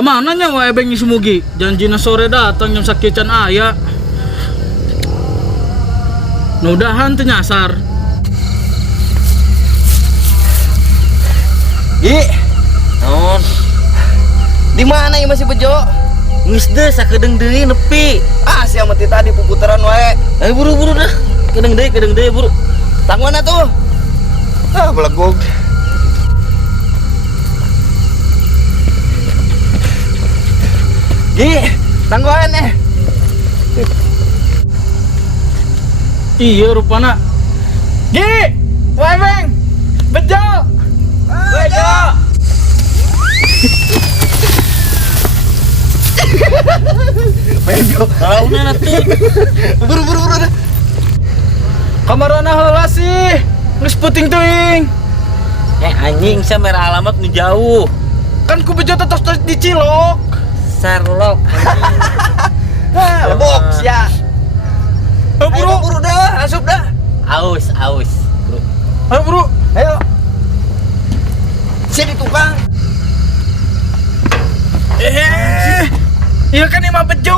Kemana nya wae beng sumugi? Janjina sore datang jam sakitan aya. Nudahan teu nyasar. Non. Di mana ya masih bejo? Geus deui sakedeung deui nepi. Sia mah ti tadi puputaran wae. Ayo buru-buru dah. Kedeung deui buru. Tangguan atuh. Belegog. Tangguan Iya rupana. Wae beng. Bejo. Bejo. Bejo. Launa atuh. Buru dah. Kamarana heula sih. Geus puting teuing. Anjing sa merah alamat nu jauh. Kan ku bejo tos di Cilok. Sarlok. Lebok sia. Buru dah, asup dah. Aus. Bro. Ayo buru. Ayo. Sia di tukang. Iya kan imah bejo.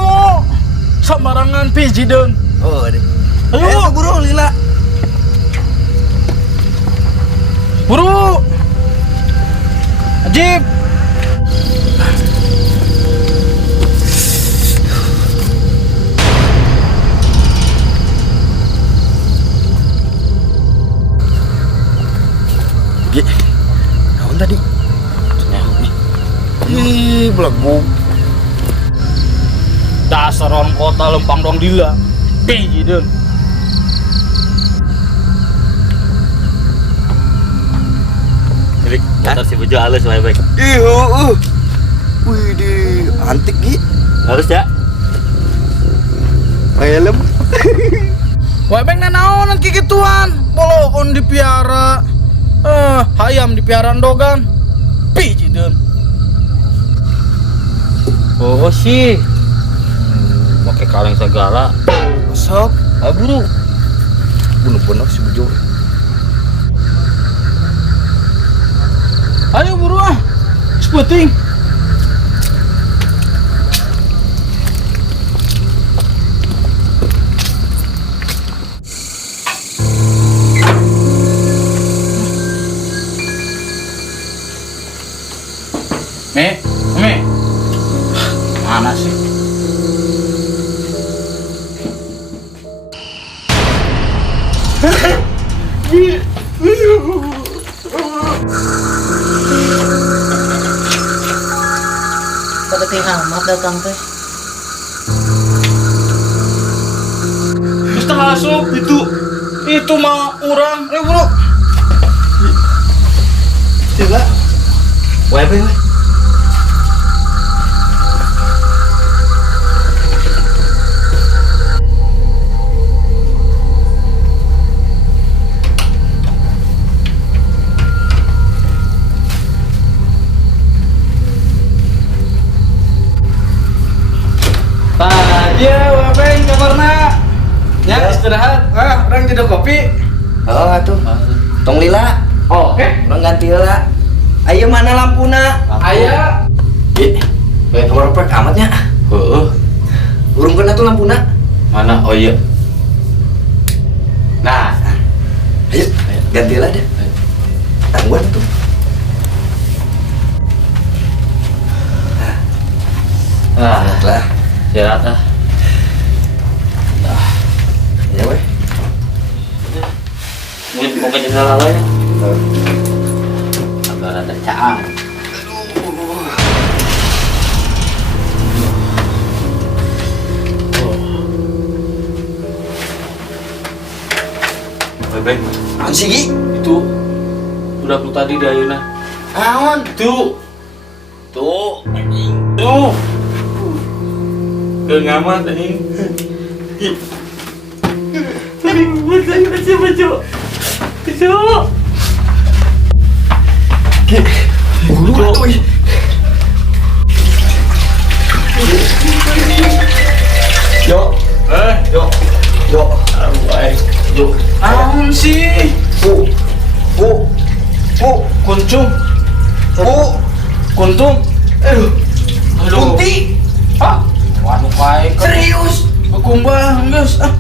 Samarangan piji deun. Oh, deh. Ayo buru lila. Buru. Ajib. Naon tadi? Belegog. Dasar orang kota lempang dong dila. Piji deun. Motor si Bejo halus wae baik. Wih, di antik Halus ya? Helm. Wae beng nanaonan kikituan. Poloon dipiara. Hayam dipiara dogan. Piji deun. Oh sih. Pakai kaleng segala. Sok. Buru. Bunuh-bunuh si Bejo. Ayo buru ah. Seputing. Me. Mana sih? Pada amat datang teh. Terus termasuk itu mah orang. Ayo buru. Coba. Wae beng. Iya, wabeng kabarna. Ya istirahat. Orang tidak kopi. Oh, atuh. Tong lila. Oke. Urang ganti heula. Ayo mana lampuna? Aya. Kayak kamar oprek amatnya. Urung kena tuh lampuna. Mana? Oh iya. Nah. Ayo, ganti heula deh. Tangguan tuh. Lah. Istirahat ah. Ya weh. Mungkin mau ke jendela lah ya. Agak ada caang. Beng. Naon sih, Gi? Itu udah ku tadi di ayeuna. Naon? Tuh. Gengamat anjing. Tadi buat saya masih Bejo. Bulu atuh. Yo. Naon sih? Kuntung. Kunti. Hah? Waduh baik. Serius. Kumbang geus ah.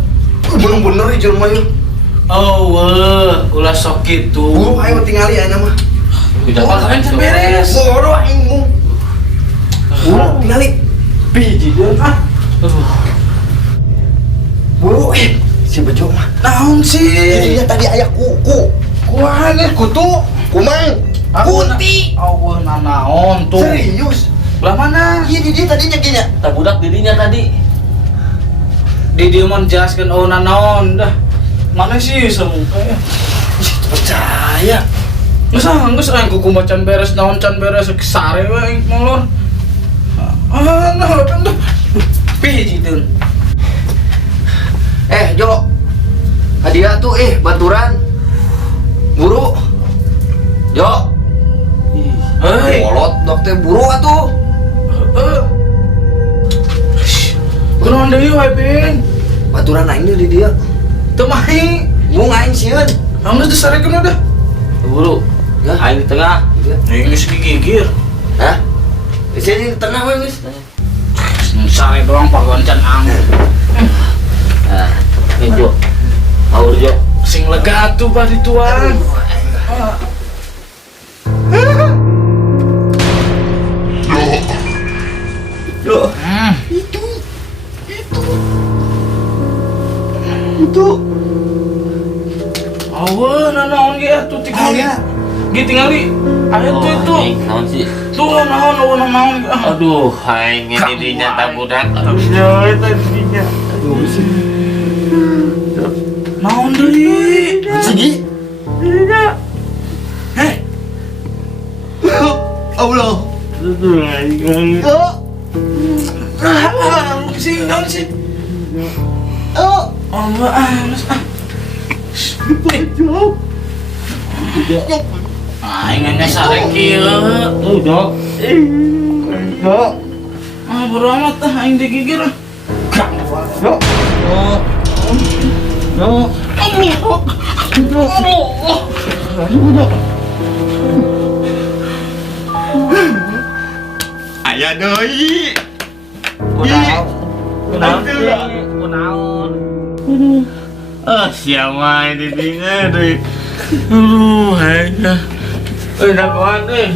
Bener-bener di jelema yeuh. Oh, ulah sok kitu. Buru ayo tingali ayeuna mah. Udah Kalian can beres. Boro aing mung. Buru tingali. Biji deun ah. Aduh. Buru si Bejo mah. Naon sih? Jadinya tadi aya kuku. Kumaha geus kutu? Kumang. Kunti. Oh, naon tuh? Serius. Lah mana? Iya di tadinya gini. tak budak dirinya tadi. Di dia mau jelaskan oh naon dah. Mana sih semuka ya? Percaya. Geus aing kuku macan beres naon can beres sare we aing molor. Ah, nah kan tuh. Biji deun. Jo. Hadiah tuh baturan. Buru. Jo. Hei. Kolot dokter buru atuh. Kunaon deui wae Bing? Baturan aing di dia. Teu mahi. Mung aing sieun. Anggeus disarekeun udah. Buru. Ya. Aing di tengah. Ning geus digigir. Hah? Di sini di tengah we geus. Sare doang pagon can angin. Nah, ini Jo. Mau Jo. Sing lega atuh bari tuan. Jo. Itu. Aweun naon ge atuh tingali. Ge tingali. Aya tuh itu. Naon sih? Tuh naon. Aduh, aing ini dinya tak budak. Ya, tadinya. Naon deui? Sigi. Heh. Allah. Aduh, aing. Sing naon sih? Oh. Allah geus ah. Aing nya sare kieu. Tuh, Jo. Ah, bodo amat tah aing digigir. Jo. Aya deui. Kunaon? Siapa ini dingin deh. Aduh, aing. Udah kawan deh.